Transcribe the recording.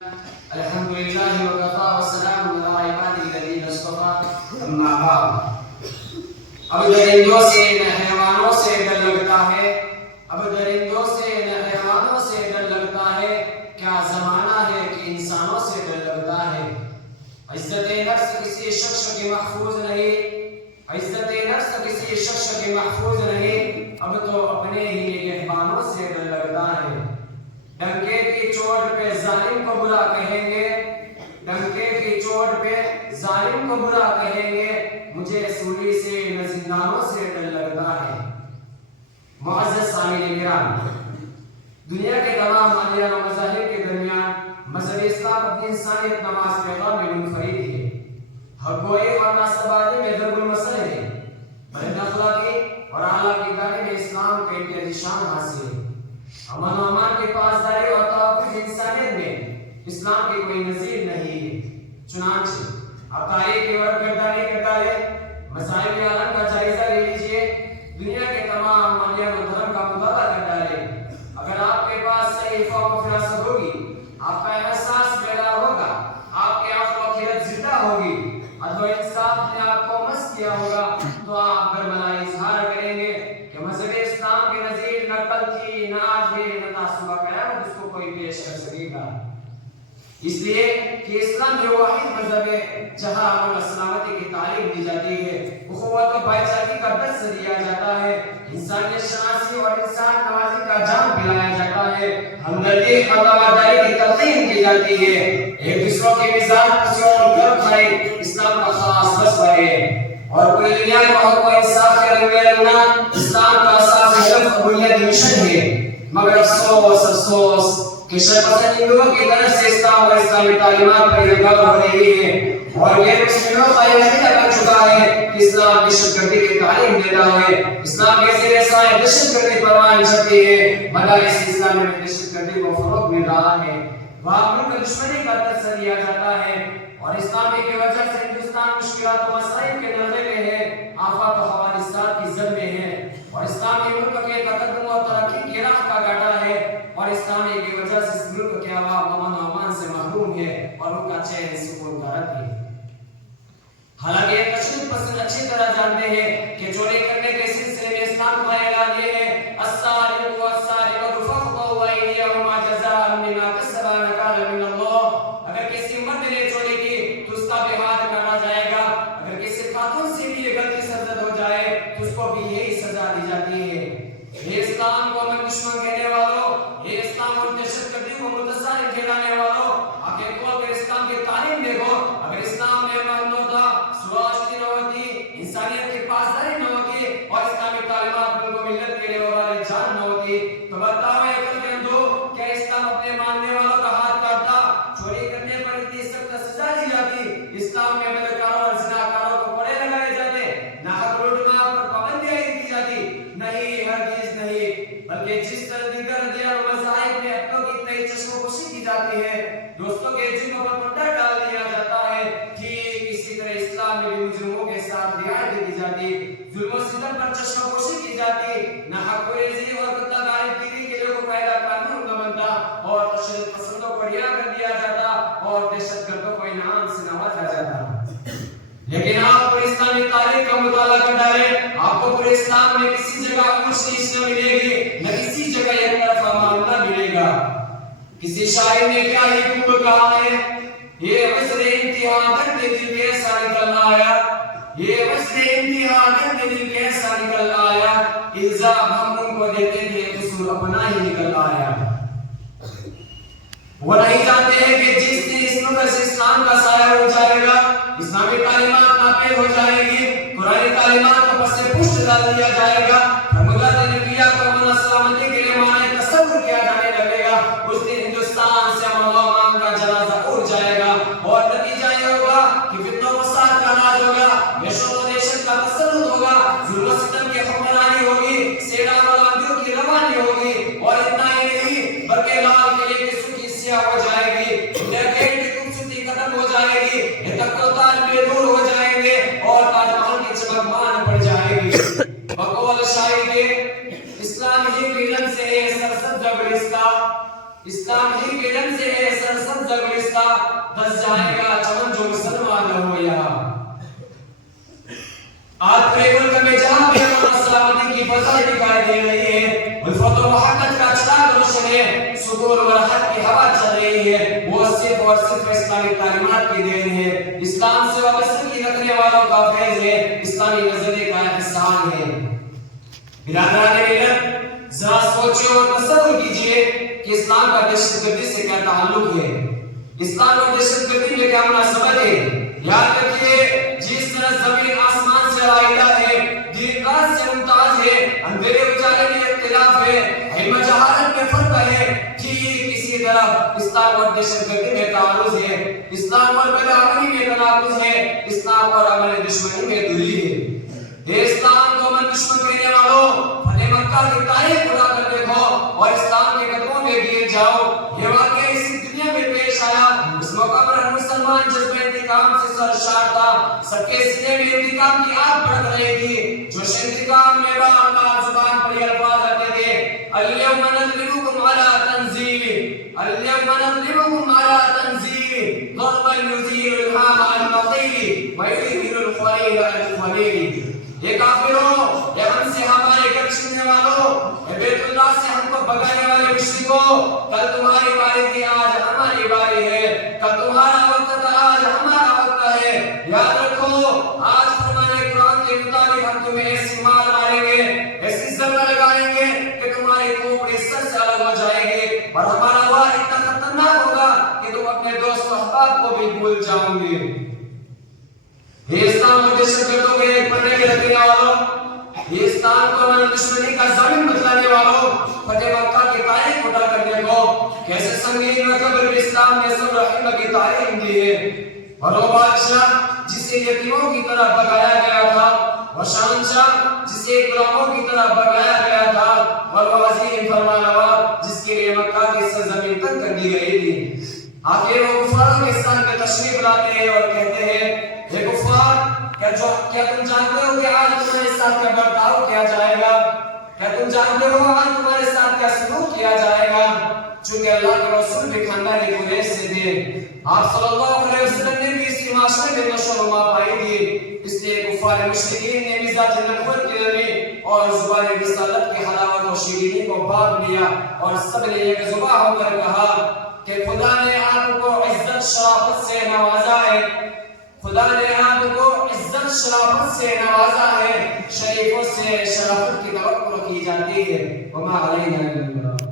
الحمد لله وكفى والسلام على عباده الذين اصطفى اما بعد اب درندوں سے نہ حیوانوں سے ڈر لگتا ہے ڈر لگتا ہے کیا زمانہ ہے کہ انسانوں سے ڈر لگتا ہے عزت نفس کسی شخص کی محفوظ نہیں اب تو اپنے ہی نگہبانوں سے ڈر لگتا ہے ڈنکے کی چوٹ پہ ظالم کو برا کہیں گے مجھے سولی سے نہ زندانوں سے ڈر لگتا ہے معزز سامعین کرام، دنیا کے تمام ادیان و مذاہب کے درمیان مذہب اسلام اپنی انسانیت نماز پیغام میں منفرد ہے۔ حق گوئی اور ناسبازی میں ضرب المثل ہے، بلند اخلاقی اور اعلیٰ کرداری میں اسلام کا امتیازی شان حاصل ہے۔ امن و امان کی پاسداری اور تحفظ انسانیت میں اسلام کی کوئی نظیر نہیں ہے۔ چنانچہ اب تاریخ کی ورق گردانی کرتا ہے، مسائل عالم کا جائزہ لے لیجئے، دنیا کے تمام ادیان و دھرم کا مطالعہ کر ڈالیں۔ اگر آپ کے پاس صحیح فہم و فراست ہوگی، آپ کا احساس بیدار ہوگا، آپ کی عقل و خیرت زندہ ہوگی، عدل و انصاف نے آپ کو مست کیا ہوگا، تو آپ برملا اظہار کریں گے کہ مذہب اسلام کی نظیر نہ کل تھی، نہ آج ہے، نہ تعصب قیامت اس کو کوئی پیش کر سکے گا۔ اس لیے کہ اسلام یہ واحد مذہب ہے جہاں امن و سلامتی کی تعلیم دی جاتی ہے، اخوت و بھائی چارگی کا درس دیا جاتا ہے، انسانیت شناسی اور انسان نوازی کا جام پلایا جاتا ہے، ہمدردی اور رواداری کی تلقین کی جاتی ہے، ایک دوسروں کے مزاج خوشیوں اور گرم بھائی اسلام کا خاص وصف ہے، اور پوری دنیا میں حق و انصاف کے رنگ میں رنگنا اسلام کا اساس ہدف اور بنیادی مشن ہے۔ مگر افسوس کہ شرپسند ہندوؤں کی طرف سے اسلام اور اسلامی تعلیمات پر الغام ہو رہی ہے، اور غیر مسلموں کا یہ عقیدہ بن چکا ہے کہ اسلام دہشت گردی کی تعلیم دیتا ہے، اسلام کے زیر سایہ دہشت گردی پروان چڑھتی ہے، مدارس اسلامی میں دہشت گردی کو فروغ مل رہا ہے، وہاں ملک دشمنی کا درس دیا جاتا ہے، اور اسلامی کی وجہ سے ہندوستان مشکلات و مسائل کے نظر میں ہے، آفات و حوادثات کی زد میں ہے، اور اسلامی ملک کے تقدم و ترقی کی راہ کا گاٹا ہے، اور اسلامی کی وجہ سے اس ملک کے عوام امن و امان سے محروم ہے اور ان کا چین سکون کا رد ہے۔ حالانکہ یہ تشدد پسند اچھی طرح جانتے ہیں کہ چوری کرنے کے سلسلے میں اسلام کا اعلان یہ ہے السارق والسارقۃ فاقطعوا ایدیہما جزاء بما کسبا نکالا من اللہ، اگر کسی مرد نے چوری کی تو اس کا بھی ہاتھ کاٹا جائے گا، اگر کسی خاتون سے بھی یہ غلطی سرزد ہو جائے تو اس کو بھی یہی سزا دی جاتی ہے۔ یہ اسلام کو من دشمن کہنے والوں، یہ اسلام اور دہشت گردی کو متصارف کہلانے والوں، آگے کو اگر اسلام کی تعلیم دیکھو، اگر اسلام میں امن ہوتا، سراشتی نہ ہوتی، انسانیت کی پاسداری نہ ہوتی، اور اسلامی تعلیمات ملک و ملت کے لیے وبال جان نہ ہوتی، تو بتاؤ یہ کل کے اندو کیا اسلام اپنے ماننے والوں کا ہاتھ کاٹتا؟ چوری کرنے پر اتنی سخت سزا دی جاتی، اسلام میں بدکاروں اور زناکاروں کو کوڑے لگائے جاتے، ناحق لوٹ مار پر پابندی عائد کی جاتی؟ نہیں، ہرگز نہیں، بلکہ جس طرح دیگر ادیان و مذاہب میں اپنوں کی تئی چشم پوشی کی جاتی ہے، دوستوں کے جرم پر پردہ ڈال دیا جاتا ہے، ٹھیک اسی طرح اسلام میں بھی مجرموں کے ساتھ رعایت دی جاتی، ظلم و ستم پر چشم پوشی کی جاتی، ناحق ریزی اور کتا غارب گیری کے لیے کوئی قاعدہ قانون نہ بنتا، اور تشدد پسندوں کو رہا کر دیا جاتا، اور دہشت گردوں کو انعام سے نوازا جاتا۔ لیکن آپ کو اسلامی تاریخ کا مطالعہ کر ڈالیں، آپ کو پورے اسلام میں کسی جگہ اونچ نیچ نہ ملے گی، نہ کسی جگہ ایک طرفہ معاملہ ملے گا۔ کسی شاعر نے کیا ہی خوب کہا ہے، یہ وزر امتحان کرتے دل کیسا نکل آیا، یہ وزر امتحان کرتے دل کیسا نکل آیا، الزام ہم ان کو دیتے تھے قصور اپنا ہی نکل آیا۔ وہ نہیں جانتے ہیں کہ جس نے اس نظر سے اسلام کا سایہ ہو جائے گا، اسلامی تعلیمات ناپید ہو جائے گی، قرآنی تعلیمات کو پس پشت ڈال دیا جائے گا، حرمت نبیہ کو امن و سلامتی کے لیے معنی تصور کیا جانے لگے گا، اس دن ہندوستان سے امن و امان کا جنازہ اڑ جائے گا، اور نتیجہ یہ ہوگا کہ فتنہ و فساد کا راج ہوگا، دہشت و دہشت کا تسلط ہوگا، ظلم و ستم کی حکمرانی ہوگی، سیڑا ملامتیوں کی روانی ہوگی، اور اتنا ہی نہیں بلکہ لال قلعے کی سرخی سیاہ ہو جائے گی، انڈیا گیٹ کی خوبصورتی ختم ہو جائے گی، تخت و تاج بے نور ہو جائیں گے، اور تاج محل کی چمک مان پڑ جائے گی۔ بقول شاعر کے اسلام ہی ملن سے ہے سرسبز گلستہ، اسلام ہی کے دم سے ہے سرسبز گلستہ دس جائے گا چمن جو مسلمان ہو یہاں آج پورے ملک میں جہاں بھی امن سلامتی کی فضا دکھائی دے رہی ہے الفت و محبت کا چراغ روشن ہے سکون و راحت کی ہوا چل رہی ہے وہ صرف اور صرف اسلامی تعلیمات کی دین ہے اسلام سے وابستگی رکھنے والوں کا فیض ہے اسلامی نظریے کا احسان ہے برادران ملت ذرا سوچیں اور تصور کیجئے کہ اسلام کا دہشت گردی سے کیا تعلق ہے اسلام اور دہشت گردی میں کیا مناسبت ہے یاد رکھیے جس طرح زمین آسمان سے علیحدہ ہے دین رات سے ممتاز ہے اندھیرے اجالے میں اختلاف ہے علم جہالت میں فرق ہے ٹھیک اسی طرح اسلام اور دہشت گردی میں تعارض ہے اسلام اور بدعملی میں تناقض ہے اسلام اور عمل دشمنی میں دوری ہے اے اسلام کو من دشمن کہنے والوں فتح مکہ کی تاریخ اٹھا کر دیکھو اور اسلام کے قدموں میں گر جاؤ یہ واقعہ اسی دنیا میں پیش آیا اس موقع پر ہر مسلمان جذبہ انتقام سے سرشار تھا سب کے سینے میں انتقام کی آگ بڑھ رہی تھی جوش انتقام میں بار بار زبان پر یہ الفاظ آتے تھے اليوم نضربكم على تنزيل اليوم نضربكم على تنزيل ضربا يزيل الهام عن الخيل ويظهر الخليل عن الخليل یہ کافروں یہ ہم سے ہمارے گھر چھیننے والوں یہ بیت اللہ سے ہم کو بگانے والے مشرکوں کل تمہاری باری تھی آج ہماری باری ہے کل تمہارا وقت تھا آج ہمارا وقت ہے یاد رکھو آج فرمانے قرآن کے مطابق ہم تمہیں ایسی مار ماریں گے ایسی ضربہ لگائیں گے کہ تمہاری کھوپڑی سر سے الگ ہو جائے گی اور ہمارا وار اتنا خطرناک ہوگا کہ تم اپنے دوست و احباب کو بھی بھول جاؤ گے یہ اسلام اور دہشت گردوں کے ایک پڑھنے کے رکھنے والوں یہ اسلام کو امن دشمنی کا ضامن بتلانے والوں فتح مکہ کی تاریخ اٹھا کر دیکھو کیسے سنگین قبر میں اسلام نے صبر و حکمت کی تعلیم دی ہے اور وہ بادشاہ جسے یتیموں کی طرح بھگایا گیا تھا وہ شہنشاہ جسے غلاموں کی طرح بھگایا گیا تھا اور وہ عظیم فرمانروا جس کے لیے مکہ کی سرزمین تنگ کر دی گئی تھی آخر وہ کفاروں کے ساتھ میں تشریف لاتے ہیں اور کہتے ہیں اے کفار کیا تم جانتے ہو کہ آج تمہارے ساتھ کیا برتاؤ کیا جائے گا کیا تم جانتے ہو آج تمہارے ساتھ کیا سلوک کیا جائے گا چونکہ اللہ کے رسول بھی خاندان قریش سے تھے آپ صلی اللہ علیہ وسلم نے بھی اس کے معاشرے میں نشو و نما پائی تھی اس لیے کفار مشرکین نے مزاج نبوت کی نرمی اور زبان رسالت کی حلاوت و شیرینی کو باغ لیا اور سب نے ایک زبان ہو کر کہا کہ خدا نے آپ کو عزت شرافت سے نوازا ہے خدا نے آپ کو عزت شرافت سے نوازا ہے شریفوں سے شرافت کی توقع کی جاتی ہے وما علینا الا البلاغ